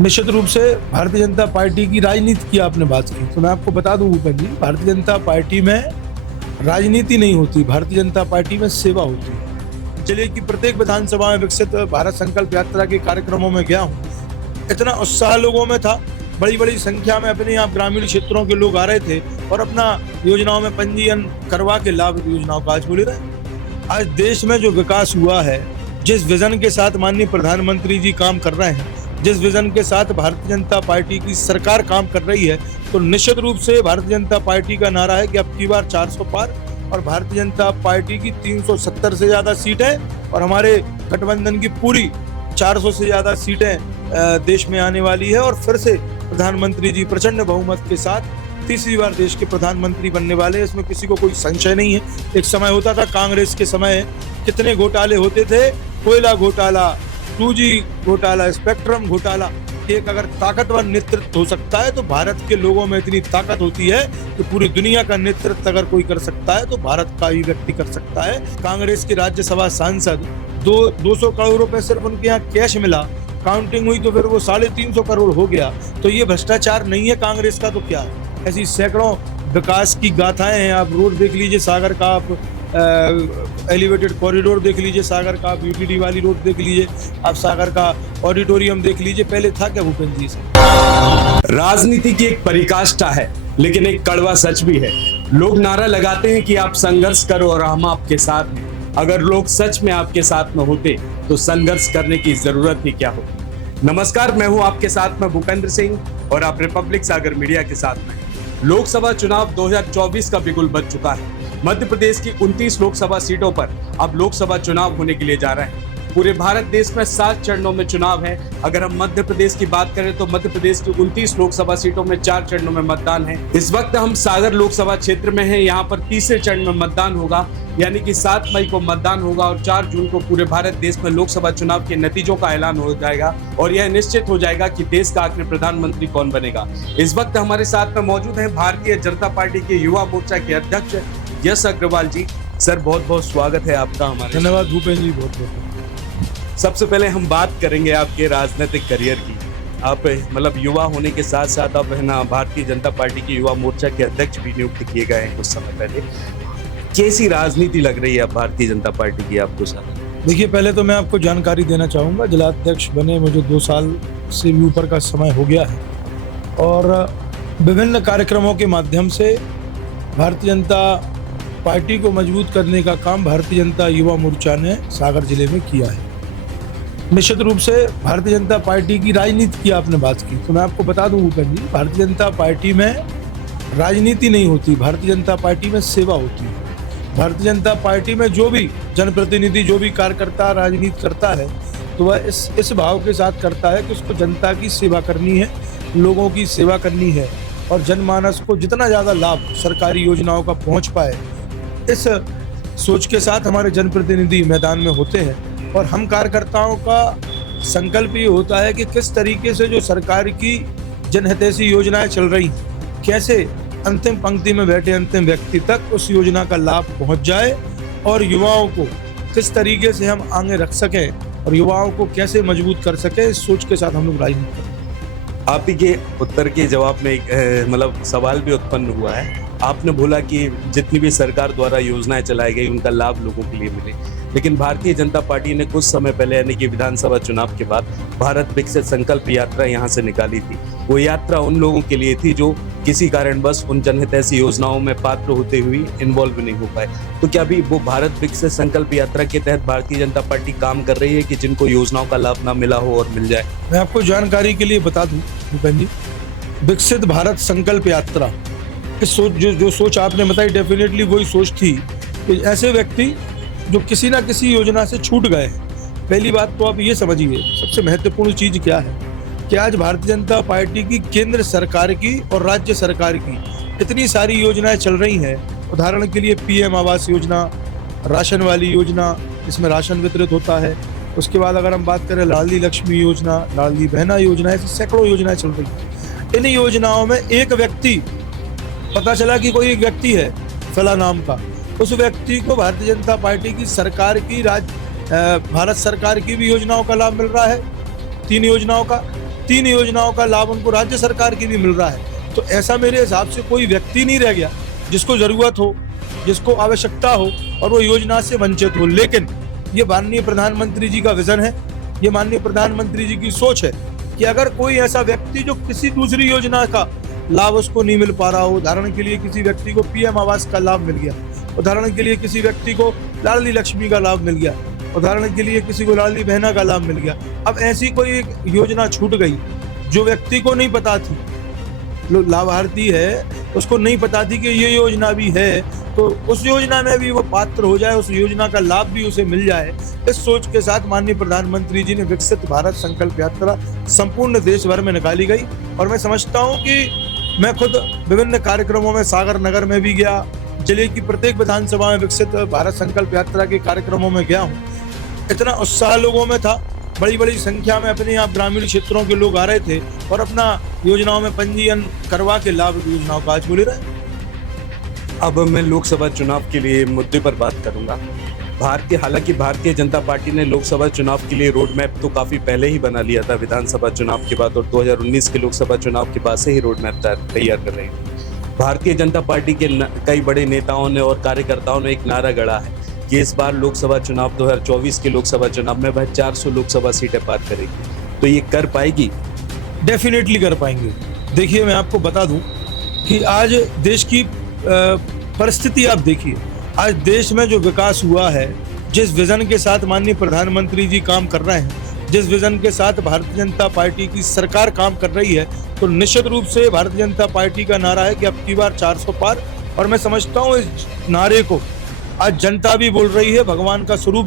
निश्चित रूप से भारतीय जनता पार्टी की राजनीति की आपने बात की, तो मैं आपको बता दूं भूपेंद्र जी, भारतीय जनता पार्टी में राजनीति नहीं होती, भारतीय जनता पार्टी में सेवा होती है। चलिए कि प्रत्येक विधानसभा में विकसित भारत संकल्प यात्रा के कार्यक्रमों में गया हूँ, इतना उत्साह लोगों में था, बड़ी बड़ी संख्या में अपने यहाँ ग्रामीण क्षेत्रों के लोग आ रहे थे और अपना योजनाओं में पंजीयन करवा के लाभ योजनाओं का आज मिल रहा है। आज देश में जो विकास हुआ है, जिस विजन के साथ माननीय प्रधानमंत्री जी काम कर रहे हैं, जिस विजन के साथ भारतीय जनता पार्टी की सरकार काम कर रही है, तो निश्चित रूप से भारतीय जनता पार्टी का नारा है कि अब की बार 400 पार, और भारतीय जनता पार्टी की 370 से ज्यादा सीटें और हमारे गठबंधन की पूरी 400 से ज्यादा सीटें देश में आने वाली है। और फिर से प्रधानमंत्री जी प्रचंड बहुमत के साथ तीसरी बार देश के प्रधानमंत्री बनने वाले हैं, इसमें किसी को कोई संशय नहीं है। एक समय होता था, कांग्रेस के समय कितने घोटाले होते थे, कोयला घोटाला, 2G घोटाला, स्पेक्ट्रम घोटाला। एक अगर ताकतवर नेतृत्व हो सकता है तो भारत के लोगों में इतनी ताकत होती है कि पूरी दुनिया का नेतृत्व अगर कोई कर सकता है तो भारत का ही व्यक्ति कर सकता है। कांग्रेस के राज्यसभा सांसद 200 करोड़ रुपए सिर्फ उनके यहाँ कैश मिला, काउंटिंग हुई तो फिर वो 350 करोड़ हो गया। तो ये भ्रष्टाचार नहीं है कांग्रेस का तो क्या है? ऐसी सैकड़ों विकास की गाथाएं हैं। आप रोड देख लीजिए सागर का, आप एलिवेटेड कॉरिडोर देख लीजिए सागर का, आप यूटीडी वाली रोड देख लीजिए, आप सागर का ऑडिटोरियम देख लीजिए। पहले था क्या भूपेंद्र जी से? राजनीति की एक परिकाष्ठा है, लेकिन एक कड़वा सच भी है। लोग नारा लगाते हैं कि आप संघर्ष करो और हम आपके साथ हैं। अगर लोग सच में आपके साथ में होते तो संघर्ष करने की जरूरत ही क्या होती। नमस्कार, मैं हूं आपके साथ में भूपेंद्र सिंह और आप रिपब्लिक सागर मीडिया के साथ में। लोकसभा चुनाव 2024 का बिगुल बज चुका है। मध्य प्रदेश की 29 लोकसभा सीटों पर अब लोकसभा चुनाव होने के लिए जा रहे हैं। पूरे भारत देश में 7 चरणों में चुनाव है। अगर हम मध्य प्रदेश की बात करें तो मध्य प्रदेश की 29 लोकसभा सीटों में 4 चरणों में मतदान है। इस वक्त हम सागर लोकसभा क्षेत्र में हैं। यहाँ पर तीसरे चरण में मतदान होगा, यानी कि 7 मई को मतदान होगा और 4 जून को पूरे भारत देश में लोकसभा चुनाव के नतीजों का ऐलान हो जाएगा और यह निश्चित हो जाएगा कि देश का आखिरी प्रधानमंत्री कौन बनेगा। इस वक्त हमारे साथ में मौजूद है भारतीय जनता पार्टी के युवा मोर्चा के अध्यक्ष यश अग्रवाल जी। सर, बहुत बहुत स्वागत है आपका हमारे। धन्यवाद भूपेंद्र जी, बहुत बहुत। सबसे पहले हम बात करेंगे आपके राजनीतिक करियर की। आप मतलब युवा होने के साथ साथ आप है ना भारतीय जनता पार्टी के युवा मोर्चा के अध्यक्ष भी नियुक्त किए गए हैं कुछ समय पहले। कैसी राजनीति लग रही है भारतीय जनता पार्टी की आपको सर? देखिए, पहले तो मैं आपको जानकारी देना चाहूँगा, जिलाध्यक्ष बने मुझे 2 साल से भी ऊपर का समय हो गया है और विभिन्न कार्यक्रमों के माध्यम से भारतीय जनता पार्टी को मजबूत करने का काम भारतीय जनता युवा मोर्चा ने सागर जिले में किया है। निश्चित रूप से भारतीय जनता पार्टी की राजनीति की आपने बात की, तो मैं आपको बता दूं भूपेंद्र जी, भारतीय जनता पार्टी में राजनीति नहीं होती, भारतीय जनता पार्टी में सेवा होती है। भारतीय जनता पार्टी में जो भी जनप्रतिनिधि, जो भी कार्यकर्ता राजनीति करता है तो वह इस भाव के साथ करता है कि उसको जनता की सेवा करनी है, लोगों की सेवा करनी है और जनमानस को जितना ज़्यादा लाभ सरकारी योजनाओं का पहुँच पाए, इस सोच के साथ हमारे जनप्रतिनिधि मैदान में होते हैं। और हम कार्यकर्ताओं का संकल्प ये होता है कि किस तरीके से जो सरकार की जनहितैषी योजनाएं चल रही, कैसे अंतिम पंक्ति में बैठे अंतिम व्यक्ति तक उस योजना का लाभ पहुंच जाए और युवाओं को किस तरीके से हम आगे रख सकें और युवाओं को कैसे मजबूत कर सकें, इस सोच के साथ हम लोग राजनीति करते हैं। आप ही के उत्तर के जवाब में एक मतलब सवाल भी उत्पन्न हुआ है। आपने बोला कि जितनी भी सरकार द्वारा योजनाएं चलाई गई उनका लाभ लोगों के लिए मिले, लेकिन भारतीय जनता पार्टी ने कुछ समय पहले यानी कि विधानसभा चुनाव के बाद भारत विकसित संकल्प यात्रा यहाँ से निकाली थी। वो यात्रा उन लोगों के लिए थी जो किसी कारणवश उन जनहितैषी योजनाओं में पात्र होते हुए इन्वॉल्व नहीं हो पाए। तो क्या अभी वो भारत विकसित संकल्प यात्रा के तहत भारतीय जनता पार्टी काम कर रही है कि जिनको योजनाओं का लाभ ना मिला हो और मिल जाए? मैं आपको जानकारी के लिए बता दूं भूपेंद्र जी, विकसित भारत संकल्प यात्रा इस सोच जो सोच आपने बताई, डेफिनेटली वही सोच थी कि ऐसे व्यक्ति जो किसी ना किसी योजना से छूट गए हैं। पहली बात तो आप ये समझिए, सबसे महत्वपूर्ण चीज क्या है कि आज भारतीय जनता पार्टी की केंद्र सरकार की और राज्य सरकार की इतनी सारी योजनाएं चल रही हैं। उदाहरण के लिए PM आवास योजना, राशन वाली योजना, इसमें राशन वितरित होता है। उसके बाद अगर हम बात करें लाडली लक्ष्मी योजना, लाडली बहना योजना, ऐसी सैकड़ों योजनाएं चल रही हैं। इन योजनाओं में एक व्यक्ति, पता चला कि कोई एक व्यक्ति है फला नाम का, उस व्यक्ति को भारतीय जनता पार्टी की सरकार की भारत सरकार की भी योजनाओं का लाभ मिल रहा है, 3 योजनाओं का। 3 योजनाओं का लाभ उनको राज्य सरकार की भी मिल रहा है। तो ऐसा मेरे हिसाब से कोई व्यक्ति नहीं रह गया जिसको जरूरत हो, जिसको आवश्यकता हो और वो योजना से वंचित हो। लेकिन ये माननीय प्रधानमंत्री जी का विजन है, ये माननीय प्रधानमंत्री जी की सोच है कि अगर कोई ऐसा व्यक्ति जो किसी दूसरी योजना का लाभ उसको नहीं मिल पा रहा हो, उदाहरण के लिए किसी व्यक्ति को पीएम आवास का लाभ मिल गया, उदाहरण के लिए किसी व्यक्ति को लाडली लक्ष्मी का लाभ मिल गया, उदाहरण के लिए किसी को लाडली बहना का लाभ मिल गया। अब ऐसी कोई एक योजना छूट गई जो व्यक्ति को नहीं पता थी, लाभार्थी है उसको नहीं पता थी कि ये योजना भी है, तो उस योजना में भी वो पात्र हो जाए, उस योजना का लाभ भी उसे मिल जाए। इस सोच के साथ माननीय प्रधानमंत्री जी ने विकसित भारत संकल्प यात्रा संपूर्ण देश भर में निकाली गई। और मैं समझता हूँ कि मैं खुद विभिन्न कार्यक्रमों में सागर नगर में भी गया, जिले की प्रत्येक विधानसभा में विकसित भारत संकल्प यात्रा के कार्यक्रमों में गया हूँ। इतना उत्साह लोगों में था, बड़ी बड़ी संख्या में अपने यहाँ ग्रामीण क्षेत्रों के लोग आ रहे थे और अपना योजनाओं में पंजीयन करवा के लाभ योजनाओं का आज बोले रहे। अब मैं लोकसभा चुनाव के लिए मुद्दे पर बात करूंगा। हालांकि भारतीय जनता पार्टी ने लोकसभा चुनाव के लिए रोड मैप तो काफी पहले ही बना लिया था विधानसभा चुनाव के बाद, और 2019 के लोकसभा चुनाव के बाद से ही रोड मैप तैयार कर रही थी। भारतीय जनता पार्टी के कई बड़े नेताओं ने और कार्यकर्ताओं ने एक नारा गढ़ा है कि इस बार लोकसभा चुनाव 2024 के लोकसभा चुनाव में वह 400 लोकसभा सीटें पार करेगी। तो ये कर पाएगी? डेफिनेटली कर पाएंगे। देखिए, मैं आपको बता दूं कि आज देश की परिस्थिति आप देखिए, आज देश में जो विकास हुआ है, जिस विजन के साथ माननीय प्रधानमंत्री जी काम कर रहे हैं, जिस विजन के साथ भारतीय जनता पार्टी की सरकार काम कर रही है, तो निश्चित रूप से भारतीय जनता पार्टी का नारा है कि अब की बार 400 पार। और मैं समझता हूँ इस नारे को आज जनता भी बोल रही है। भगवान का स्वरूप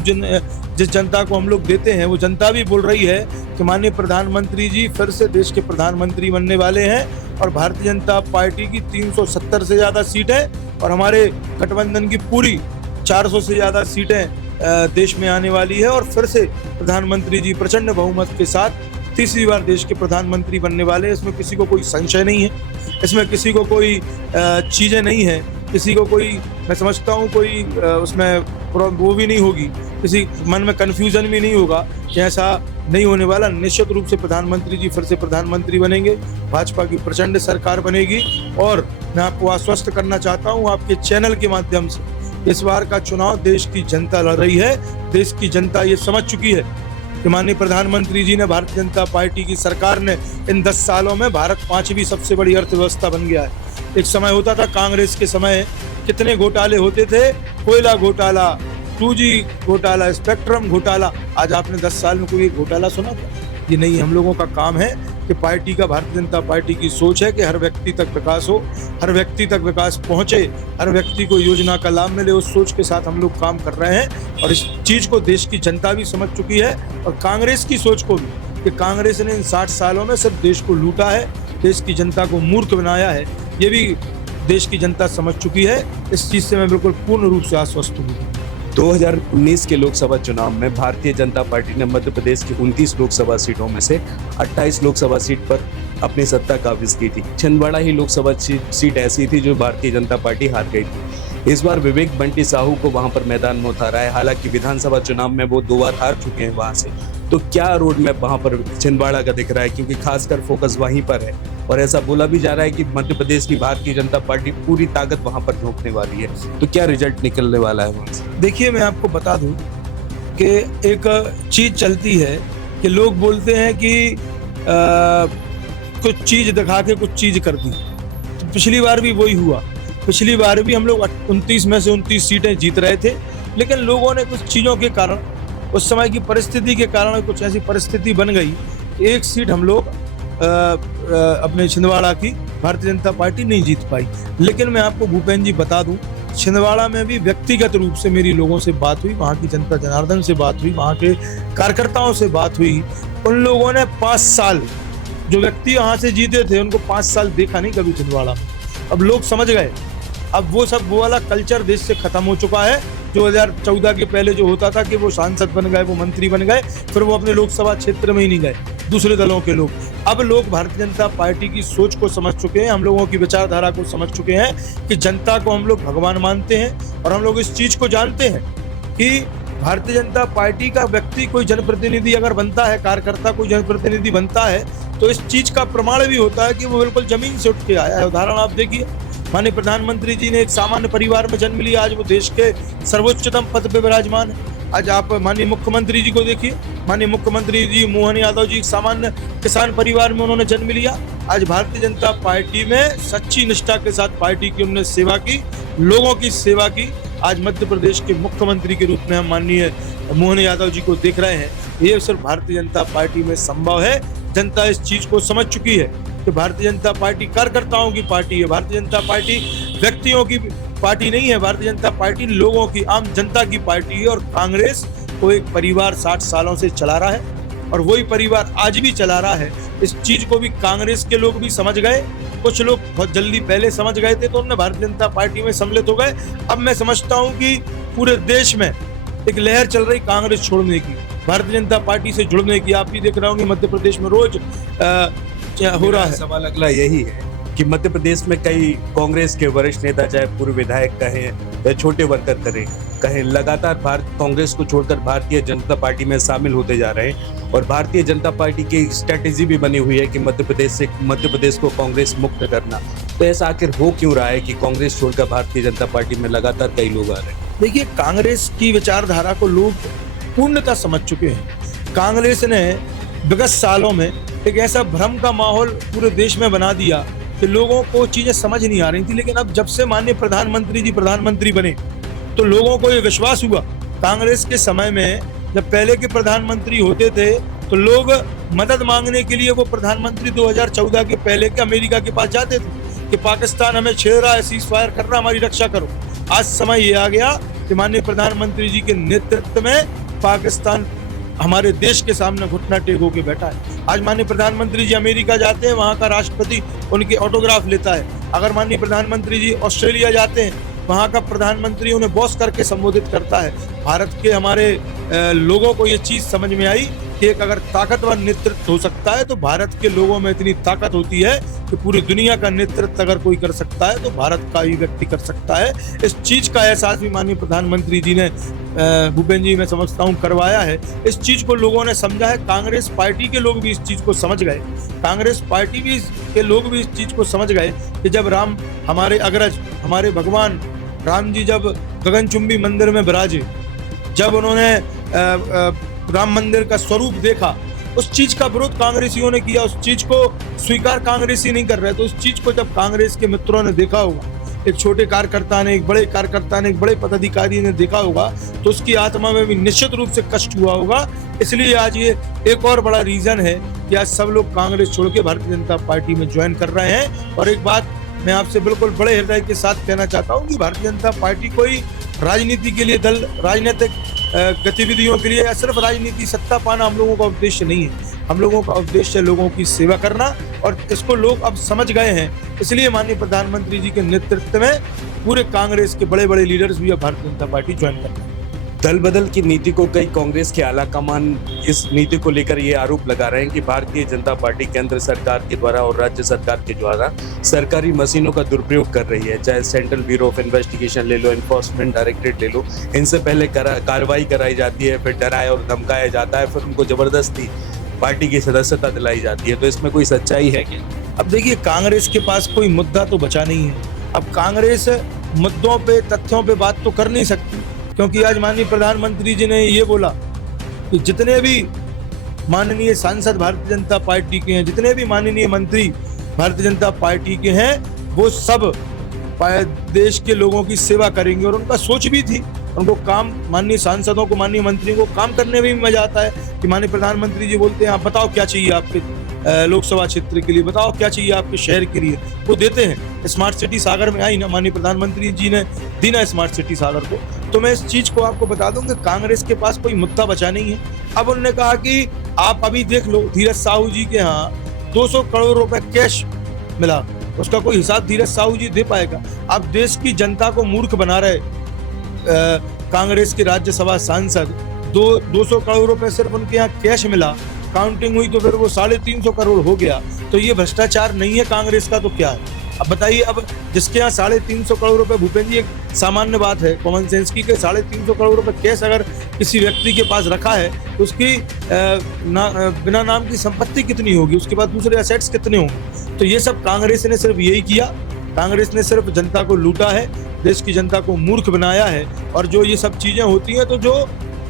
जिस जनता को हम लोग देते हैं, वो जनता भी बोल रही है कि माननीय प्रधानमंत्री जी फिर से देश के प्रधानमंत्री बनने वाले हैं और भारतीय जनता पार्टी की 370 से ज़्यादा सीटें और हमारे गठबंधन की पूरी 400 से ज़्यादा सीटें देश में आने वाली है। और फिर से प्रधानमंत्री जी प्रचंड बहुमत के साथ तीसरी बार देश के प्रधानमंत्री बनने वाले हैं। इसमें किसी को कोई संशय नहीं है, इसमें किसी को कोई चीज़ें नहीं है, किसी को कोई, मैं समझता हूँ कोई उसमें वो भी नहीं होगी, किसी मन में कन्फ्यूजन भी नहीं होगा कि ऐसा नहीं होने वाला। निश्चित रूप से प्रधानमंत्री जी फिर से प्रधानमंत्री बनेंगे, भाजपा की प्रचंड सरकार बनेगी। और मैं आपको आश्वस्त करना चाहता हूँ आपके चैनल के माध्यम से, इस बार का चुनाव देश की जनता लड़ रही है। देश की जनता ये समझ चुकी है कि माननीय प्रधानमंत्री जी ने, भारतीय जनता पार्टी की सरकार ने इन 10 सालों में भारत 5वीं सबसे बड़ी अर्थव्यवस्था बन गया है। एक समय होता था, कांग्रेस के समय कितने घोटाले होते थे, कोयला घोटाला, 2G घोटाला, स्पेक्ट्रम घोटाला। आज आपने 10 साल में कोई घोटाला सुना था? ये नहीं। हम लोगों का काम है कि पार्टी का, भारतीय जनता पार्टी की सोच है कि हर व्यक्ति तक विकास हो, हर व्यक्ति तक विकास पहुंचे, हर व्यक्ति को योजना का लाभ मिले। उस सोच के साथ हम लोग काम कर रहे हैं और इस चीज़ को देश की जनता भी समझ चुकी है और कांग्रेस की सोच को भी, कि कांग्रेस ने इन 60 सालों में सिर्फ देश को लूटा है, देश की जनता को मूर्ख बनाया है, ये भी देश की जनता समझ चुकी है। इस चीज़ से मैं बिल्कुल पूर्ण रूप से आश्वस्त हूँ। 2019 के लोकसभा चुनाव में भारतीय जनता पार्टी ने मध्य प्रदेश की 29 लोकसभा सीटों में से 28 लोकसभा सीट पर अपनी सत्ता काबिज की थी। छिंदवाड़ा ही लोकसभा सीट ऐसी थी जो भारतीय जनता पार्टी हार गई थी। इस बार विवेक बंटी साहू को वहां पर मैदान में उतारा है। हालांकि विधानसभा चुनाव में वो 2 बार हार चुके हैं वहां से। तो क्या रोड मैप वहां पर छिंदवाड़ा का दिख रहा है, क्योंकि खासकर फोकस वहीं पर है और ऐसा बोला भी जा रहा है कि मध्य प्रदेश की भारतीय जनता पार्टी पूरी ताकत वहां पर झोंकने वाली है। तो क्या रिजल्ट निकलने वाला है वहां से? देखिए, मैं आपको बता दूं कि एक चीज चलती है कि लोग बोलते हैं कि कुछ चीज दिखा के कुछ चीज कर दी। तो पिछली बार भी वही हुआ। पिछली बार भी हम लोग 29 में से 29 सीटें जीत रहे थे, लेकिन लोगों ने कुछ चीज़ों के कारण, उस समय की परिस्थिति के कारण कुछ ऐसी परिस्थिति बन गई कि एक सीट हम लोग अपने छिंदवाड़ा की भारतीय जनता पार्टी नहीं जीत पाई। लेकिन मैं आपको भूपेंद्र जी बता दूं, छिंदवाड़ा में भी व्यक्तिगत रूप से मेरी लोगों से बात हुई, वहाँ की जनता जनार्दन से बात हुई, वहाँ के कार्यकर्ताओं से बात हुई। उन लोगों ने 5 साल, जो व्यक्ति यहाँ से जीते थे उनको 5 साल देखा नहीं कभी छिंदवाड़ा में। अब लोग समझ गए, अब वो वाला कल्चर देश से खत्म हो चुका है। 2014 के पहले जो होता था कि वो सांसद बन गए, वो मंत्री बन गए, फिर वो अपने लोकसभा क्षेत्र में ही नहीं गए, दूसरे दलों के लोग। अब लोग भारतीय जनता पार्टी की सोच को समझ चुके हैं, हम लोगों की विचारधारा को समझ चुके हैं कि जनता को हम लोग भगवान मानते हैं। और हम लोग इस चीज़ को जानते हैं कि भारतीय जनता पार्टी का व्यक्ति कोई जनप्रतिनिधि अगर बनता है, कार्यकर्ता कोई जनप्रतिनिधि बनता है, तो इस चीज का प्रमाण भी होता है कि वो बिल्कुल जमीन से उठ के आया है। उदाहरण आप देखिए, माननीय प्रधानमंत्री जी ने एक सामान्य परिवार में जन्म लिया, आज वो देश के सर्वोच्चतम पद पे विराजमान है। आज आप माननीय मुख्यमंत्री जी को देखिए, माननीय मुख्यमंत्री जी मोहन यादव जी एक सामान्य किसान परिवार में उन्होंने जन्म लिया। आज भारतीय जनता पार्टी में सच्ची निष्ठा के साथ पार्टी की उन्होंने सेवा की, लोगों की सेवा की। आज मध्य प्रदेश के मुख्यमंत्री के रूप में हम माननीय मोहन यादव जी को देख रहे हैं। ये सिर्फ भारतीय जनता पार्टी में संभव है। जनता इस चीज को समझ चुकी है कि भारतीय जनता पार्टी कार्यकर्ताओं की पार्टी है, भारतीय जनता पार्टी व्यक्तियों की पार्टी नहीं है, भारतीय जनता पार्टी लोगों की, आम जनता की पार्टी है। और कांग्रेस को एक परिवार 60 सालों से चला रहा है और वही परिवार आज भी चला रहा है। इस चीज को भी कांग्रेस के लोग भी समझ गए, कुछ लोग बहुत जल्दी पहले समझ गए थे तो उन्होंने भारतीय जनता पार्टी में सम्मिलित हो गए। अब मैं समझता हूं कि पूरे देश में एक लहर चल रही कांग्रेस छोड़ने की, भारतीय जनता पार्टी से जुड़ने की। आप भी देख रहे होंगे मध्य प्रदेश में रोज हो रहा है। सवाल अगला यही है कि मध्य प्रदेश में कई कांग्रेस के वरिष्ठ नेता, चाहे पूर्व विधायक कहें या छोटे वर्कर कहें, लगातार कांग्रेस को छोड़कर भारतीय जनता पार्टी में शामिल होते जा रहे हैं। और भारतीय जनता पार्टी की स्ट्रेटेजी भी बनी हुई है कि मध्य प्रदेश को कांग्रेस मुक्त करना। तो ऐसा आखिर हो क्यों रहा है कि कांग्रेस छोड़कर भारतीय जनता पार्टी में लगातार कई लोग आ रहे हैं? देखिए, कांग्रेस की विचारधारा को लोग पूर्णतः समझ चुके हैं। कांग्रेस ने विगत सालों में एक ऐसा भ्रम का माहौल पूरे देश में बना दिया कि लोगों को चीजें समझ नहीं आ रही थी। लेकिन अब जब से माननीय प्रधानमंत्री जी प्रधानमंत्री बने तो लोगों को ये विश्वास हुआ। कांग्रेस के समय में जब पहले के प्रधानमंत्री होते थे तो लोग मदद मांगने के लिए वो प्रधानमंत्री 2014 के पहले के अमेरिका के पास जाते थे कि पाकिस्तान हमें छेड़ रहा है, सीज फायर कर रहा है, हमारी रक्षा करो। आज समय ये आ गया कि माननीय प्रधानमंत्री जी के नेतृत्व में पाकिस्तान हमारे देश के सामने घुटना टेक होके बैठा है। आज माननीय प्रधानमंत्री जी अमेरिका जाते हैं, वहां का राष्ट्रपति उनके ऑटोग्राफ लेता है। अगर माननीय प्रधानमंत्री जी ऑस्ट्रेलिया जाते हैं, वहां का प्रधानमंत्री उन्हें बॉस करके संबोधित करता है। भारत के हमारे लोगों को ये चीज समझ में आई कि एक अगर ताकतवर नेतृत्व हो सकता है तो भारत के लोगों में इतनी ताकत होती है कि पूरी दुनिया का नेतृत्व अगर कोई कर सकता है तो भारत का ही व्यक्ति कर सकता है। इस चीज का एहसास भी माननीय प्रधानमंत्री जी ने भूपेंद्र जी मैं समझता हूँ करवाया है। इस चीज को लोगों ने समझा है। कांग्रेस पार्टी के लोग भी इस चीज को समझ गए, कांग्रेस पार्टी भी के लोग भी इस चीज को समझ गए कि जब राम हमारे अग्रज, हमारे भगवान राम जी जब गगनचुंबी मंदिर में विराजे, जब उन्होंने राम मंदिर का स्वरूप देखा, उस चीज का विरोध कांग्रेसियों ने किया, उस चीज को स्वीकार कांग्रेसी नहीं कर रहे। तो उस चीज को जब कांग्रेस के मित्रों ने देखा होगा, एक छोटे कार्यकर्ता ने, एक बड़े कार्यकर्ता ने, एक बड़े पदाधिकारी ने देखा होगा, तो उसकी आत्मा में भी निश्चित रूप से कष्ट हुआ होगा। इसलिए आज ये एक और बड़ा रीजन है कि आज सब लोग कांग्रेस छोड़ के भारतीय जनता पार्टी में ज्वाइन कर रहे हैं। और एक बात मैं आपसे बिल्कुल बड़े हृदय के साथ कहना चाहता हूँ कि भारतीय जनता पार्टी कोई राजनीति के लिए दल, राजनीतिक गतिविधियों के लिए या सिर्फ राजनीति सत्ता पाना हम लोगों का उद्देश्य नहीं है। हम लोगों का उद्देश्य है लोगों की सेवा करना, और इसको लोग अब समझ गए हैं। इसलिए माननीय प्रधानमंत्री जी के नेतृत्व में पूरे कांग्रेस के बड़े बड़े लीडर्स भी अब भारतीय जनता पार्टी ज्वाइन कर रहे हैं। दल बदल की नीति को कई कांग्रेस के आला कमान इस नीति को लेकर ये आरोप लगा रहे हैं कि भारतीय जनता पार्टी केंद्र सरकार के द्वारा और राज्य सरकार के द्वारा सरकारी मशीनों का दुरुपयोग कर रही है। चाहे सेंट्रल ब्यूरो ऑफ इन्वेस्टिगेशन ले लो, एनफोर्समेंट डायरेक्टरेट ले लो, इनसे पहले कार्रवाई कराई जाती है, फिर डराया और धमकाया जाता है, फिर उनको जबरदस्ती पार्टी की सदस्यता दिलाई जाती है। तो इसमें कोई सच्चाई है क्या? अब देखिए, कांग्रेस के पास कोई मुद्दा तो बचा नहीं है। अब कांग्रेस मुद्दों पे, तथ्यों पे बात तो कर नहीं सकती, क्योंकि आज माननीय प्रधानमंत्री जी ने ये बोला कि जितने भी माननीय सांसद भारतीय जनता पार्टी के हैं, जितने भी माननीय मंत्री भारतीय जनता पार्टी के हैं, वो सब देश के लोगों की सेवा करेंगे। और उनका सोच भी थी, उनको काम, माननीय सांसदों को, माननीय मंत्रियों को काम करने में भी मजा आता है कि माननीय प्रधानमंत्री जी बोलते हैं आप बताओ क्या चाहिए आपके लोकसभा क्षेत्र के लिए, बताओ क्या चाहिए आपके शहर के लिए, वो देते हैं। स्मार्ट सिटी सागर में आई ना, माननीय प्रधानमंत्री जी ने दी ना स्मार्ट सिटी सागर को। तो मैं इस चीज को आपको बता दूं कि कांग्रेस के पास कोई मुद्दा बचा नहीं है। अब उन्होंने कहा कि आप अभी देख लो, धीरज साहू जी के यहाँ 200 करोड़ रुपए कैश मिला, उसका कोई हिसाब धीरज साहू जी दे पाएगा? आप देश की जनता को मूर्ख बना रहे कांग्रेस के राज्यसभा सांसद। 200 करोड़ रुपए सिर्फ उनके यहाँ कैश मिला, काउंटिंग हुई तो फिर वो 350 करोड़ हो गया। तो ये भ्रष्टाचार नहीं है कांग्रेस का तो क्या है? अब बताइए, अब जिसके यहाँ 350 करोड़ रुपए, भूपेंद्र जी एक सामान्य बात है कॉमन सेंस की, 350 करोड़ रुपए कैश अगर किसी व्यक्ति के पास रखा है तो उसकी बिना नाम की संपत्ति कितनी होगी, उसके पास दूसरे एसेट्स कितने होंगे। तो ये सब कांग्रेस ने सिर्फ यही किया, कांग्रेस ने सिर्फ जनता को लूटा है, देश की जनता को मूर्ख बनाया है। और जो ये सब चीजें होती हैं तो जो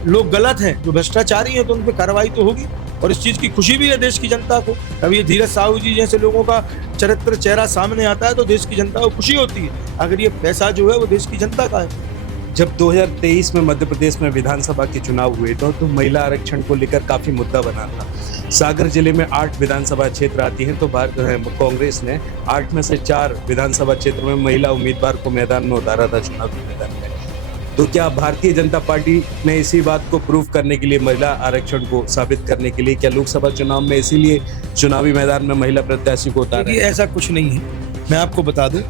लोग गलत हैं, जो भ्रष्टाचारी हैं, तो उन पर कार्रवाई तो होगी। और इस चीज की खुशी भी है देश की जनता को। कभी ये धीरज साहू जी जैसे लोगों का चरित्र चेहरा सामने आता है तो देश की जनता को खुशी होती है। अगर ये पैसा जो है वो देश की जनता का है। जब 2023 में मध्य प्रदेश में विधानसभा के चुनाव हुए तो महिला आरक्षण को लेकर काफी मुद्दा बना था। सागर जिले में 8 विधानसभा क्षेत्र आती हैं तो कांग्रेस ने 8 में से 4 विधानसभा क्षेत्र में महिला उम्मीदवार को मैदान में उतारा था, चुनावी मैदान में। तो क्या भारतीय जनता पार्टी ने इसी बात को प्रूव करने के लिए, महिला आरक्षण को साबित करने के लिए, क्या लोकसभा चुनाव में इसीलिए चुनावी मैदान में महिला प्रत्याशी को उतारा? ऐसा कुछ नहीं है। मैं आपको बता दूं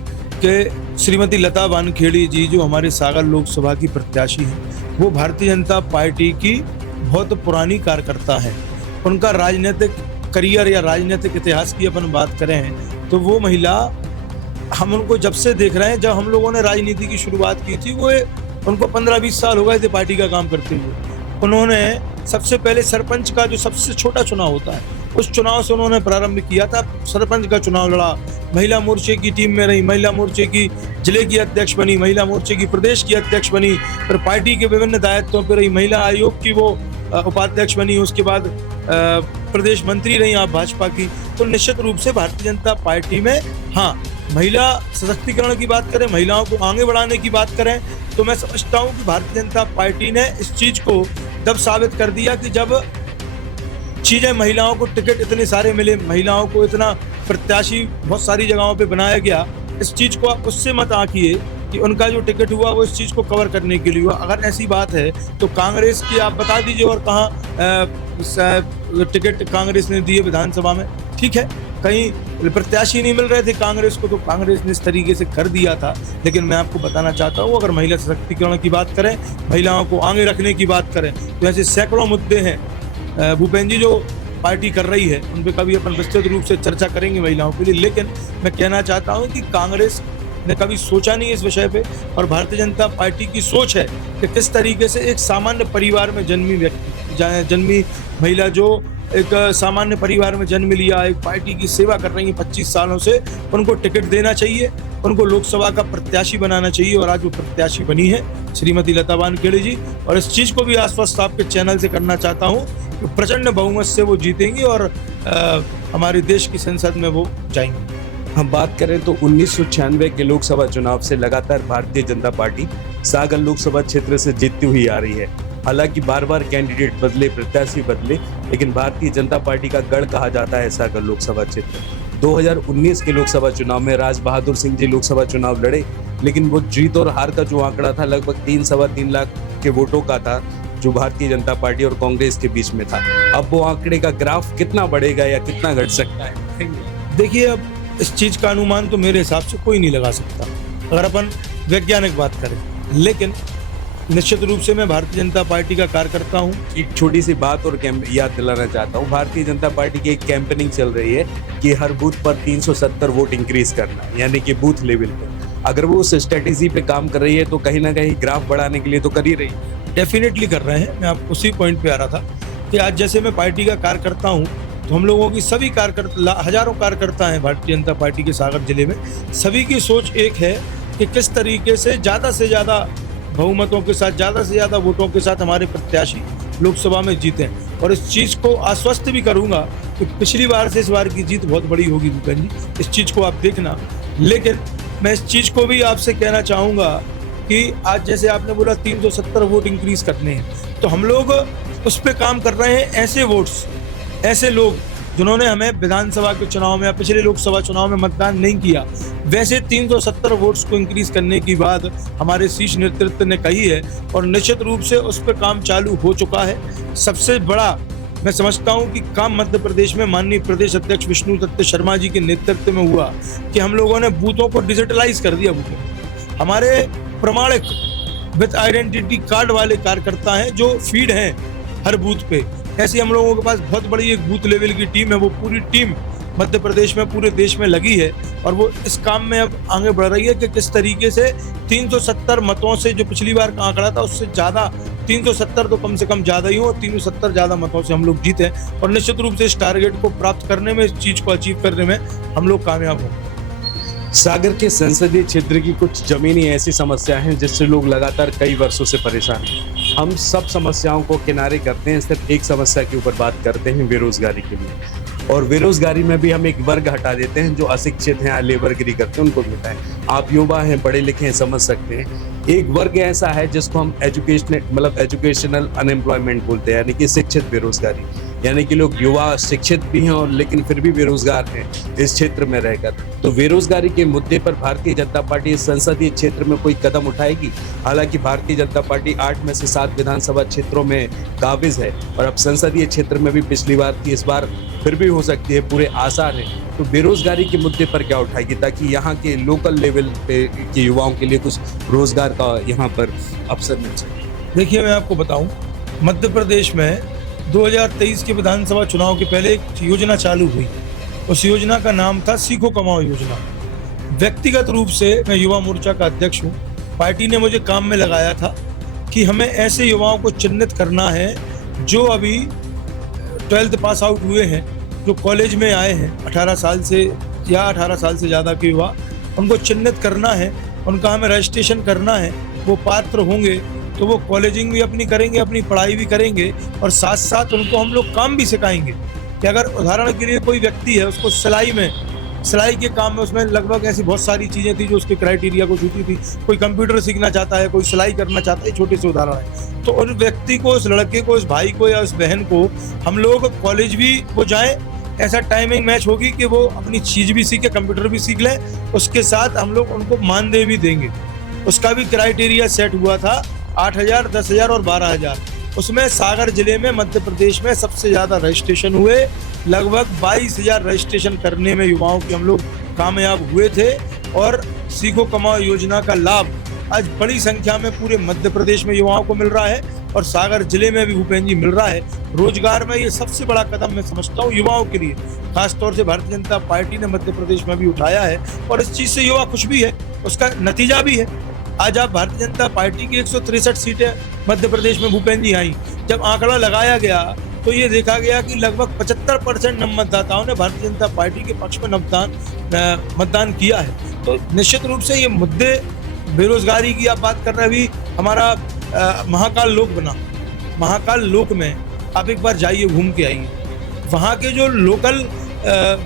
कि श्रीमती लता वानखेड़े जी जो हमारे सागर लोकसभा की प्रत्याशी हैं, वो भारतीय जनता पार्टी की बहुत पुरानी कार्यकर्ता है। उनका राजनीतिक करियर या राजनीतिक इतिहास की अपन बात करें तो वो महिला, हम उनको जब से देख रहे हैं, जब हम लोगों ने राजनीति की शुरुआत की थी, वो उनको 15-20 साल हो गए थे पार्टी का काम करते हुए। उन्होंने सबसे पहले सरपंच का जो सबसे छोटा चुनाव होता है, उस चुनाव से उन्होंने प्रारंभ किया था। सरपंच का चुनाव लड़ा, महिला मोर्चे की टीम में रही, महिला मोर्चे की जिले की अध्यक्ष बनी, महिला मोर्चे की प्रदेश की अध्यक्ष बनी, फिर पार्टी के विभिन्न दायित्वों पर रही, महिला आयोग की वो उपाध्यक्ष बनी, उसके बाद प्रदेश मंत्री रही आप भाजपा की। तो निश्चित रूप से भारतीय जनता पार्टी में, हाँ, महिला सशक्तिकरण की बात करें, महिलाओं को आगे बढ़ाने की बात करें, तो मैं समझता हूं कि भारतीय जनता पार्टी ने इस चीज को तब साबित कर दिया कि जब चीजें, महिलाओं को टिकट इतने सारे मिले, महिलाओं को इतना प्रत्याशी बहुत सारी जगहों पे बनाया गया। इस चीज को आप उससे मत आंकिए कि उनका जो टिकट हुआ वो इस चीज को कवर करने के लिए हुआ। अगर ऐसी बात है तो कांग्रेस की आप बता दीजिए और कहाँ टिकट कांग्रेस ने दिए विधानसभा में। ठीक है, कहीं प्रत्याशी नहीं मिल रहे थे कांग्रेस को, तो कांग्रेस ने इस तरीके से कर दिया था। लेकिन मैं आपको बताना चाहता हूँ, अगर महिला सशक्तिकरण की बात करें, महिलाओं को आगे रखने की बात करें, तो ऐसे सैकड़ों मुद्दे हैं भूपेंद्र जी जो पार्टी कर रही है, उन पर कभी अपन विस्तृत रूप से चर्चा करेंगे महिलाओं के लिए। लेकिन मैं कहना चाहता हूँ कि कांग्रेस ने कभी सोचा नहीं इस विषय पे, और भारतीय जनता पार्टी की सोच है कि किस तरीके से एक सामान्य परिवार में जन्मी महिला, जो एक सामान्य परिवार में जन्म लिया, एक पार्टी की सेवा कर रही है 25 सालों से, उनको टिकट देना चाहिए, उनको लोकसभा का प्रत्याशी बनाना चाहिए। और आज वो प्रत्याशी बनी है श्रीमती लता वानखेड़े जी, और इस चीज को भी आश्वस्त आपके चैनल से करना चाहता हूँ कि प्रचंड बहुमत से वो जीतेंगी और हमारे देश की संसद में वो जाएंगे। हम बात करें तो 1996 के लोकसभा चुनाव से लगातार भारतीय जनता पार्टी सागर लोकसभा क्षेत्र से जीतती हुई आ रही है। हालांकि बार बार कैंडिडेट बदले, प्रत्याशी बदले, लेकिन भारतीय जनता पार्टी का गढ़ कहा जाता है सागर लोकसभा क्षेत्र। 2019 के लोकसभा चुनाव में राज बहादुर सिंह जी लोकसभा चुनाव लड़े, लेकिन वो जीत और हार का जो आंकड़ा था लगभग 3-3.25 लाख के वोटों का था, जो भारतीय जनता पार्टी और कांग्रेस के बीच में था। अब वो आंकड़े का ग्राफ कितना बढ़ेगा या कितना घट सकता है? देखिए, अब इस चीज का अनुमान तो मेरे हिसाब से कोई नहीं लगा सकता अगर अपन वैज्ञानिक बात करें। लेकिन निश्चित रूप से मैं भारतीय जनता पार्टी का कार्यकर्ता हूं। एक छोटी सी बात और याद दिलाना चाहता हूं, भारतीय जनता पार्टी की एक कैंपेनिंग चल रही है कि हर बूथ पर 370 वोट इंक्रीज करना, यानी कि बूथ लेवल पे। अगर वो उस स्ट्रेटेजी पे काम कर रही है तो कहीं ना कहीं ग्राफ बढ़ाने के लिए तो कर ही रही है। डेफिनेटली कर रहे हैं। मैं आपको उसी पॉइंट पे आ रहा था कि आज जैसे मैं पार्टी का कार्यकर्ता हूं, तो हम लोगों की सभी कार्यकर्ता, हजारों कार्यकर्ता हैं भारतीय जनता पार्टी के सागर जिले में, सभी की सोच एक है कि किस तरीके से ज़्यादा बहुमतों के साथ, ज़्यादा से ज़्यादा वोटों के साथ हमारे प्रत्याशी लोकसभा में जीतें। और इस चीज़ को आश्वस्त भी करूंगा कि पिछली बार से इस बार की जीत बहुत बड़ी होगी भूपेंद्र जी, इस चीज़ को आप देखना। लेकिन मैं इस चीज़ को भी आपसे कहना चाहूँगा कि आज जैसे आपने बोला 370 वोट इंक्रीज करने हैं, तो हम लोग उस पर काम कर रहे हैं। ऐसे वोट्स, ऐसे लोग जिन्होंने हमें विधानसभा के चुनाव में या पिछले लोकसभा चुनाव में मतदान नहीं किया, वैसे 370 वोट्स को इंक्रीज करने की बात हमारे शीर्ष नेतृत्व ने कही है, और निश्चित रूप से उस पर काम चालू हो चुका है। सबसे बड़ा मैं समझता हूं कि काम मध्य प्रदेश में माननीय प्रदेश अध्यक्ष विष्णु दत्त शर्मा जी के नेतृत्व में हुआ कि हम लोगों ने बूथों को डिजिटलाइज कर दिया। हमारे प्रमाणिक विद आइडेंटिटी कार्ड वाले कार्यकर्ता हैं जो फीड हैं हर बूथ पे। ऐसे हम लोगों के पास बहुत बड़ी एक बूथ लेवल की टीम है, वो पूरी टीम मध्य प्रदेश में पूरे देश में लगी है और वो इस काम में अब आगे बढ़ रही है कि किस तरीके से 370 मतों से, जो पिछली बार का आंकड़ा था उससे ज़्यादा 370 तो कम से कम ज़्यादा ही हो, और 370 ज़्यादा मतों से हम लोग जीते और निश्चित रूप से इस टारगेट को प्राप्त करने में, इस चीज़ को अचीव करने में हम लोग कामयाब हों। सागर के संसदीय क्षेत्र की कुछ जमीनी ऐसी समस्या हैं जिससे लोग लगातार कई वर्षों से परेशान हैं। हम सब समस्याओं को किनारे करते हैं, सिर्फ एक समस्या के ऊपर बात करते हैं, बेरोजगारी के लिए। और बेरोजगारी में भी हम एक वर्ग हटा देते हैं जो अशिक्षित हैं, लेबरगिरी करते हैं, उनको मिटाएं। आप युवा हैं, पढ़े लिखे हैं, समझ सकते हैं। एक वर्ग ऐसा है जिसको हम एजुकेशनल अनएम्प्लॉयमेंट बोलते हैं, यानी कि शिक्षित बेरोजगारी, यानी कि लोग युवा शिक्षित भी हैं और लेकिन फिर भी बेरोजगार हैं इस क्षेत्र में रहकर। तो बेरोजगारी के मुद्दे पर भारतीय जनता पार्टी इस संसदीय क्षेत्र में कोई कदम उठाएगी। हालांकि भारतीय जनता पार्टी 8 में से 7 विधानसभा क्षेत्रों में काबिज है और अब संसदीय क्षेत्र में भी पिछली बार थी, इस बार फिर भी हो सकती है, पूरे आसार हैं। तो बेरोजगारी के मुद्दे पर क्या उठाएगी ताकि यहाँ के लोकल लेवल पे के युवाओं के लिए कुछ रोजगार का यहाँ पर अवसर मिल सके। देखिए, मैं आपको बताऊं, मध्य प्रदेश में 2023 के विधानसभा चुनाव के पहले एक योजना चालू हुई। उस योजना का नाम था सीखो कमाओ योजना। व्यक्तिगत रूप से मैं युवा मोर्चा का अध्यक्ष हूँ। पार्टी ने मुझे काम में लगाया था कि हमें ऐसे युवाओं को चिन्हित करना है जो अभी 12th पास आउट हुए हैं, जो कॉलेज में आए हैं 18 साल से या 18 साल से ज़्यादा के युवा, उनको चिन्हित करना है, उनका हमें रजिस्ट्रेशन करना है। वो पात्र होंगे तो वो कॉलेजिंग भी अपनी करेंगे, अपनी पढ़ाई भी करेंगे और साथ साथ उनको हम लोग काम भी सिखाएंगे। कि अगर उदाहरण के लिए कोई व्यक्ति है, उसको सिलाई के काम में, उसमें लगभग ऐसी बहुत सारी चीज़ें थी जो उसके क्राइटेरिया को छूती थी। कोई कंप्यूटर सीखना चाहता है, कोई सिलाई करना चाहता है, छोटे से उदाहरण है। तो उन व्यक्ति को, उस लड़के को, उस भाई को या उस बहन को हम लोग कॉलेज भी वो जाएँ, ऐसा टाइमिंग मैच होगी कि वो अपनी चीज़ भी सीखे, कंप्यूटर भी सीख लें, उसके साथ हम लोग उनको मानदेय भी देंगे। उसका भी क्राइटेरिया सेट हुआ था 8,000, 10,000 और 12,000। उसमें सागर जिले में, मध्य प्रदेश में सबसे ज़्यादा रजिस्ट्रेशन हुए। लगभग 22,000 रजिस्ट्रेशन करने में युवाओं के हम लोग कामयाब हुए थे और सीखो कमाओ योजना का लाभ आज बड़ी संख्या में पूरे मध्य प्रदेश में युवाओं को मिल रहा है और सागर जिले में भी भूपेंद्र जी मिल रहा है। रोजगार में ये सबसे बड़ा कदम मैं समझता हूँ युवाओं के लिए, खासतौर से भारतीय जनता पार्टी ने मध्य प्रदेश में भी उठाया है और इस चीज़ से युवा खुश भी है, उसका नतीजा भी है। आज आप भारतीय जनता पार्टी की 163 सीटें मध्य प्रदेश में भूपेंद्र जी आई। जब आंकड़ा लगाया गया तो ये देखा गया कि लगभग 75% मतदाताओं ने भारतीय जनता पार्टी के पक्ष में मतदान किया है। तो निश्चित रूप से ये मुद्दे, बेरोजगारी की आप बात कर रहे हैं, अभी हमारा महाकाल लोक बना। महाकाल लोक में आप एक बार जाइए, घूम के आइए। वहाँ के जो लोकल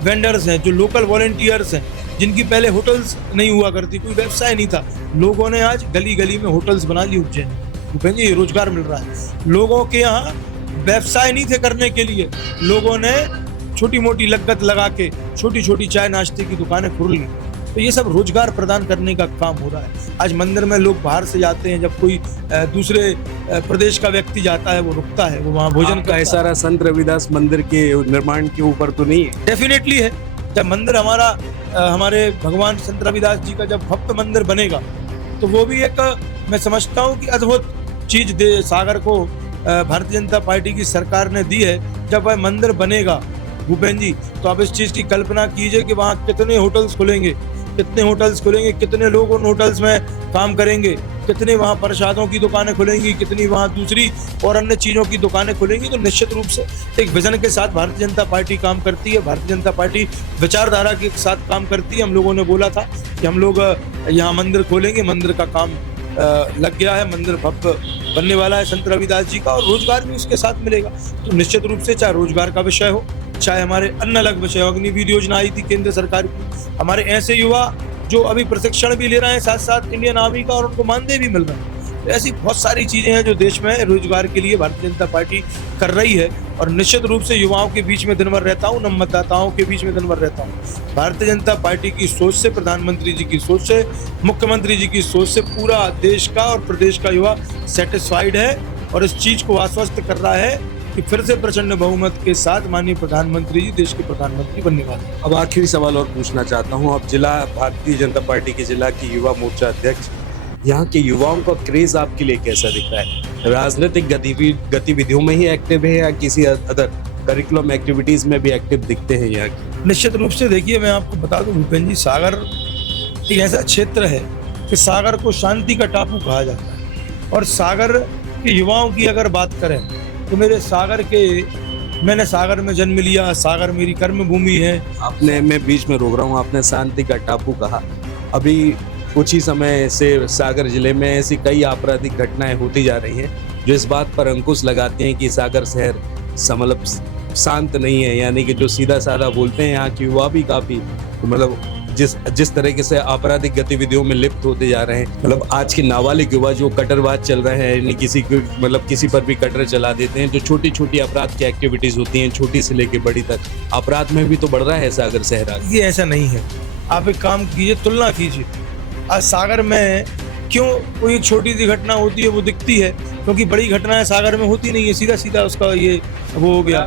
वेंडर्स हैं, जो लोकल वॉलंटियर्स हैं, जिनकी पहले होटल्स नहीं हुआ करती, कोई व्यवसाय नहीं था, लोगों ने आज गली गली में होटल्स बना ली उज्जैन। भूपेंद्र जी, रोजगार मिल रहा है। लोगों के यहाँ व्यवसाय नहीं थे करने के लिए, लोगों ने छोटी मोटी लागत लगा के छोटी छोटी चाय नाश्ते की दुकानें खोल ली। तो ये सब रोजगार प्रदान करने का काम हो रहा है। आज मंदिर में लोग बाहर से जाते हैं, जब कोई दूसरे प्रदेश का व्यक्ति जाता है वो रुकता है, वो वहाँ भोजन का ऐसा संत रविदास मंदिर के निर्माण के ऊपर तो नहीं है? डेफिनेटली है। जब मंदिर हमारे भगवान संत रविदास जी का जब भव्य मंदिर बनेगा तो वो भी एक, मैं समझता हूँ कि अद्भुत चीज दे सागर को भारतीय जनता पार्टी की सरकार ने दी है। जब वह मंदिर बनेगा भूपेंद्र जी, तो आप इस चीज़ की कल्पना कीजिए कि वहाँ कितने होटल्स खुलेंगे, कितने लोग उन होटल्स में काम करेंगे, कितने वहाँ प्रसादों की दुकानें खुलेंगी, कितनी वहाँ दूसरी और अन्य चीज़ों की दुकानें खुलेंगी। तो निश्चित रूप से एक विजन के साथ भारतीय जनता पार्टी काम करती है। भारतीय जनता पार्टी विचारधारा के साथ काम करती है। हम लोगों ने बोला था कि हम लोग यहाँ मंदिर खोलेंगे, मंदिर का काम लग गया है, मंदिर भव्य बनने वाला है संत रविदास जी का, और रोजगार भी उसके साथ मिलेगा। तो निश्चित रूप से चाहे रोजगार का विषय हो, चाहे हमारे अन्य अलग विषय हो, अग्निवीर योजना आई थी केंद्र सरकार की, हमारे ऐसे युवा जो अभी प्रशिक्षण भी ले रहे हैं साथ साथ इंडियन आर्मी का, और उनको मानदेय भी मिल रहा है। तो ऐसी बहुत सारी चीज़ें हैं जो देश में रोजगार के लिए भारतीय जनता पार्टी कर रही है। और निश्चित रूप से युवाओं के बीच में दिन भर रहता हूँ, मतदाताओं के बीच में दिन भर रहता हूँ। भारतीय जनता पार्टी की सोच से, प्रधानमंत्री जी की सोच से, मुख्यमंत्री जी की सोच से पूरा देश का और प्रदेश का युवा सेटिस्फाइड है और इस चीज़ को आश्वस्त कर रहा है कि फिर से प्रचंड बहुमत के साथ माननीय प्रधानमंत्री जी देश के प्रधानमंत्री बनने वाले। अब आखिरी सवाल और पूछना चाहता हूँ, अब जिला भारतीय जनता पार्टी के जिला की युवा मोर्चा अध्यक्ष, यहाँ के युवाओं का क्रेज आपके लिए कैसा दिख रहा है? राजनीतिक गतिविधियों में ही एक्टिव है या किसी अदर करिकुलम एक्टिविटीज में भी एक्टिव दिखते हैं यहाँ की। निश्चित रूप से देखिए, मैं आपको बता दूं भूपेन जी, सागर एक ऐसा क्षेत्र है कि सागर को शांति का टापू कहा जाता है। और सागर के युवाओं की अगर बात करें तो मैंने सागर में जन्म लिया, सागर मेरी कर्म भूमि है। मैं बीच में रोक रहा हूँ, आपने शांति का टापू कहा। अभी कुछ ही समय से सागर जिले में ऐसी कई आपराधिक घटनाएं होती जा रही हैं जो इस बात पर अंकुश लगाते हैं कि सागर शहर मतलब शांत नहीं है, यानी कि जो सीधा साधा बोलते हैं यहाँ के युवा भी काफी मतलब जिस तरीके से आपराधिक गतिविधियों में लिप्त होते जा रहे हैं। मतलब आज के नाबालिग युवा जो कटरबाज चल रहे हैं, यानी किसी पर भी कटर चला देते हैं, जो छोटी छोटी अपराध की एक्टिविटीज होती हैं, छोटी से लेके बड़ी तक, अपराध में भी तो बढ़ रहा है सागर शहर। ये ऐसा नहीं है। आप एक काम कीजिए, तुलना कीजिए। आज सागर में क्यों कोई एक छोटी सी घटना होती है वो दिखती है, क्योंकि बड़ी घटनाएं सागर में होती नहीं है, सीधा सीधा उसका ये वो हो गया।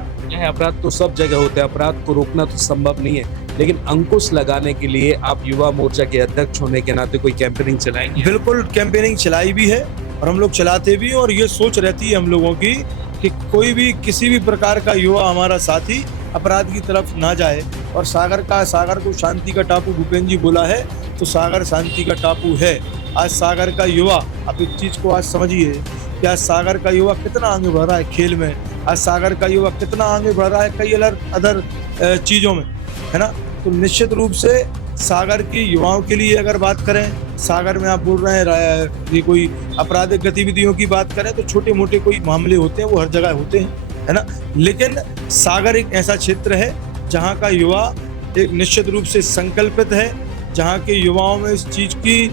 अपराध तो सब जगह होते हैं, अपराध को रोकना तो संभव नहीं है, लेकिन अंकुश लगाने के लिए आप युवा मोर्चा के अध्यक्ष होने के नाते कोई कैंपेनिंग चलाएंगे? बिल्कुल, कैंपेनिंग चलाई भी है और हम लोग चलाते भी, और ये सोच रहती है हम लोगों की कि कोई भी किसी भी प्रकार का युवा हमारा साथी अपराध की तरफ ना जाए। और सागर को शांति का टापू भूपेन जी बोला है, तो सागर शांति का टापू है। आज सागर का युवा, आप इस चीज को आज समझिए कि आज सागर का युवा कितना आगे बढ़ रहा है खेल में, आज सागर का युवा कितना आगे बढ़ रहा है कई अदर चीजों में, है ना। तो निश्चित रूप से सागर की युवाओं के लिए अगर बात करें, सागर में आप बोल रहे हैं ये कोई आपराधिक गतिविधियों की बात करें तो छोटे मोटे कोई मामले होते हैं, वो हर जगह होते हैं, है ना। लेकिन सागर एक ऐसा क्षेत्र है जहाँ का युवा एक निश्चित रूप से संकल्पित है, जहाँ के युवाओं में इस चीज की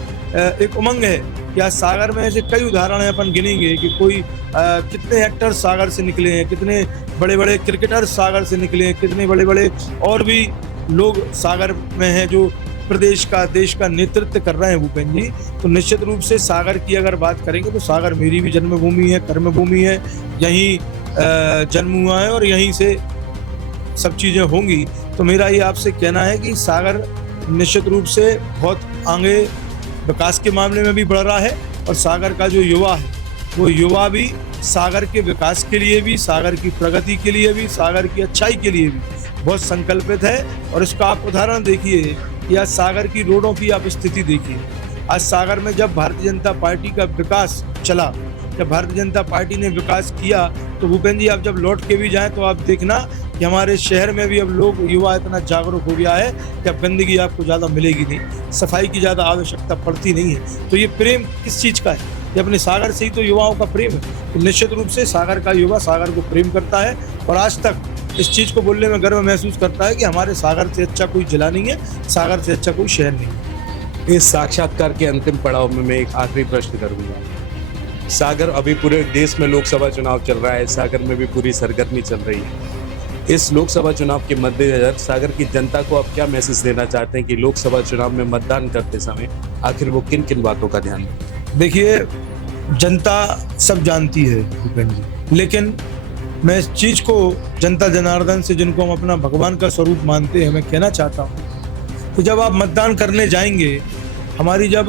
एक उमंग है। या सागर में ऐसे कई उदाहरण हैं, अपन गिनेंगे कि कोई कितने एक्टर सागर से निकले हैं, कितने बड़े बड़े क्रिकेटर सागर से निकले हैं, कितने बड़े बड़े और भी लोग सागर में हैं जो प्रदेश का देश का नेतृत्व कर रहे हैं भूपेन जी। तो निश्चित रूप से सागर की अगर बात करेंगे तो सागर मेरी भी जन्मभूमि है, कर्मभूमि है, यहीं जन्म हुआ है और यहीं से सब चीज़ें होंगी। तो मेरा ये आपसे कहना है कि सागर निश्चित रूप से बहुत आगे विकास के मामले में भी बढ़ रहा है, और सागर का जो युवा है वो युवा भी सागर के विकास के लिए भी, सागर की प्रगति के लिए भी, सागर की अच्छाई के लिए भी बहुत संकल्पित है। और इसका आप उदाहरण देखिए कि आज सागर की रोडों की आप स्थिति देखिए। आज सागर में जब भारतीय जनता पार्टी का विकास चला, जब भारतीय जनता पार्टी ने विकास किया, तो भूपेन जी आप जब लौट के भी जाएं तो आप देखना कि हमारे शहर में भी अब लोग युवा इतना जागरूक हो गया है कि अब गंदगी आपको ज़्यादा मिलेगी नहीं, सफाई की ज़्यादा आवश्यकता पड़ती नहीं है। तो ये प्रेम किस चीज़ का है? ये अपने सागर से ही तो युवाओं का प्रेम है। तो निश्चित रूप से सागर का युवा सागर को प्रेम करता है और आज तक इस चीज़ को बोलने में गर्व महसूस करता है कि हमारे सागर से अच्छा कोई जिला नहीं है, सागर से अच्छा कोई शहर नहीं है। इस साक्षात्कार के अंतिम पड़ाव में मैं एक आखिरी प्रश्न करूंगा। सागर अभी पूरे देश में लोकसभा चुनाव चल रहा है, सागर में भी पूरी सरगर्मी चल रही है। इस लोकसभा चुनाव के मद्देनजर सागर की जनता को आप क्या मैसेज देना चाहते हैं कि लोकसभा चुनाव में मतदान करते समय आखिर वो किन किन बातों का ध्यान रखें? देखिए, जनता सब जानती है भूपेन जी, लेकिन मैं इस चीज़ को जनता जनार्दन से, जिनको हम अपना भगवान का स्वरूप मानते हैं, मैं कहना चाहता हूँ कि जब आप मतदान करने जाएंगे, हमारी जब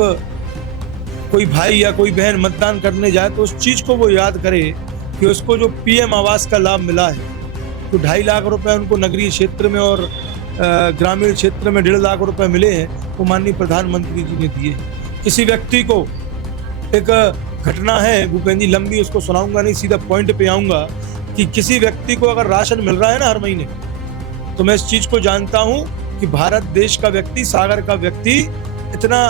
कोई भाई या कोई बहन मतदान करने जाए तो उस चीज़ को वो याद करे कि उसको जो पीएम आवास का लाभ मिला है, तो 2.5 लाख रुपए उनको नगरीय क्षेत्र में और ग्रामीण क्षेत्र में 1.5 लाख रुपए मिले हैं, वो माननीय प्रधानमंत्री जी ने दिए। किसी व्यक्ति को एक घटना है भूपेन जी, लंबी, उसको सुनाऊंगा नहीं, सीधा पॉइंट पे आऊँगा कि किसी व्यक्ति को अगर राशन मिल रहा है ना हर महीने, तो मैं इस चीज़ को जानता हूँ कि भारत देश का व्यक्ति, सागर का व्यक्ति इतना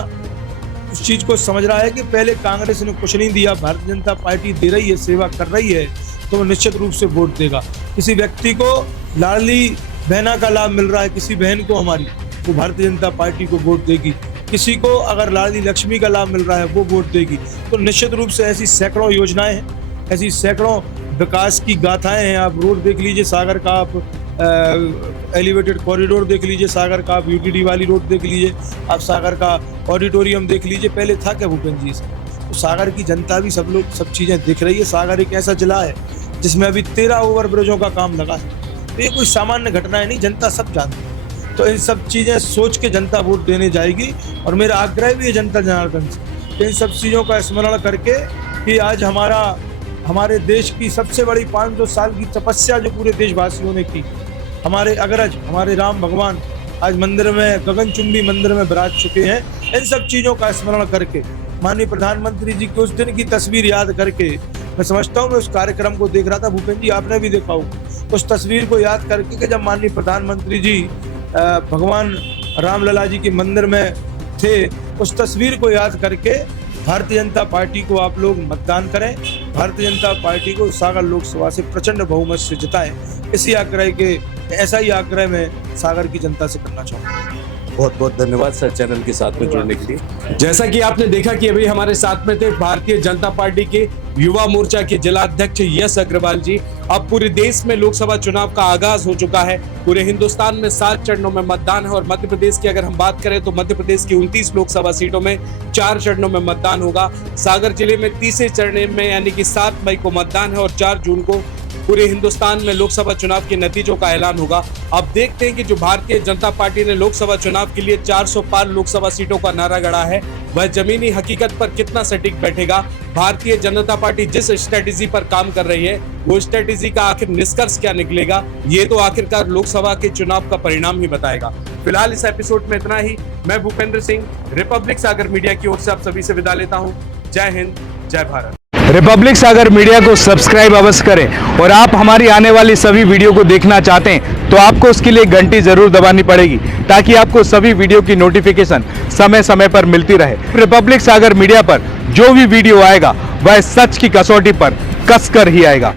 उस चीज़ को समझ रहा है कि पहले कांग्रेस ने कुछ नहीं दिया, भारतीय जनता पार्टी दे रही है, सेवा कर रही है, तो वो निश्चित रूप से वोट देगा। किसी व्यक्ति को लाडली बहना का लाभ मिल रहा है, किसी बहन को हमारी, वो भारतीय जनता पार्टी को वोट देगी। किसी को अगर लाडली लक्ष्मी का लाभ मिल रहा है, वो वोट देगी। तो निश्चित रूप से ऐसी सैकड़ों योजनाएं हैं, ऐसी सैकड़ों विकास की गाथाएं हैं। आप रोड देख लीजिए सागर का, आप एलिवेटेड कॉरिडोर देख लीजिए सागर का, आप यूटीडी वाली रोड देख लीजिए, आप सागर का ऑडिटोरियम देख लीजिए, पहले था क्या भूपेन जी? तो सागर की जनता भी सब चीज़ें दिख रही है। सागर एक ऐसा जिला है जिसमें अभी 13 ओवरब्रिजों का काम लगा है, तो ये कोई सामान्य घटना है नहीं, जनता सब जानती है। तो इन सब चीज़ें सोच के जनता वोट देने जाएगी, और मेरा आग्रह भी है जनता जनार्दन से कि इन सब चीज़ों का स्मरण करके कि आज हमारा हमारे देश की सबसे बड़ी 500 साल की तपस्या जो पूरे देशवासियों ने की, हमारे अग्रज, हमारे राम भगवान आज मंदिर में, गगनचुंबी मंदिर में विराज चुके हैं। इन सब चीज़ों का स्मरण करके, माननीय प्रधानमंत्री जी की उस दिन की तस्वीर याद करके, मैं समझता हूँ, मैं उस कार्यक्रम को देख रहा था, भूपेंद्र जी आपने भी देखा होगा, उस तस्वीर को याद करके कि जब माननीय प्रधानमंत्री जी भगवान रामलला जी के मंदिर में थे, उस तस्वीर को याद करके भारतीय जनता पार्टी को आप लोग मतदान करें, भारतीय जनता पार्टी को सागर लोकसभा से प्रचंड बहुमत से जिताएं। इसी आग्रह के, ऐसा ही आग्रह मैं सागर की जनता से करना चाहूँगा। बहुत बहुत धन्यवाद सर चैनल के साथ में जुड़ने के लिए। जैसा कि आपने देखा कि अभी हमारे साथ में थे भारतीय जनता पार्टी के युवा मोर्चा के जिला अध्यक्ष यश अग्रवाल जी। अब पूरे देश में लोकसभा चुनाव का आगाज हो चुका है। पूरे हिंदुस्तान में 7 चरणों में मतदान है और मध्य प्रदेश की अगर हम बात करें तो मध्य प्रदेश की 29 लोकसभा सीटों में 4 चरणों में मतदान होगा। सागर जिले में तीसरे चरण में यानी कि 7 मई को मतदान है और 4 जून को पूरे हिंदुस्तान में लोकसभा चुनाव के नतीजों का ऐलान होगा। अब देखते हैं कि जो भारतीय जनता पार्टी ने लोकसभा चुनाव के लिए 400 पार लोकसभा सीटों का नारा गढ़ा है, वह जमीनी हकीकत पर कितना सटीक बैठेगा। भारतीय जनता पार्टी जिस स्ट्रेटेजी पर काम कर रही है, वो स्ट्रेटेजी का आखिर निष्कर्ष क्या निकलेगा, ये तो आखिरकार लोकसभा के चुनाव का परिणाम ही बताएगा। फिलहाल इस एपिसोड में इतना ही। मैं भूपेंद्र सिंह, रिपब्लिक सागर मीडिया की ओर से आप सभी से विदा लेता हूँ। जय हिंद, जय भारत। रिपब्लिक सागर मीडिया को सब्सक्राइब अवश्य करें और आप हमारी आने वाली सभी वीडियो को देखना चाहते हैं तो आपको उसके लिए घंटी जरूर दबानी पड़ेगी ताकि आपको सभी वीडियो की नोटिफिकेशन समय समय पर मिलती रहे। रिपब्लिक सागर मीडिया पर जो भी वीडियो आएगा वह सच की कसौटी पर कसकर ही आएगा।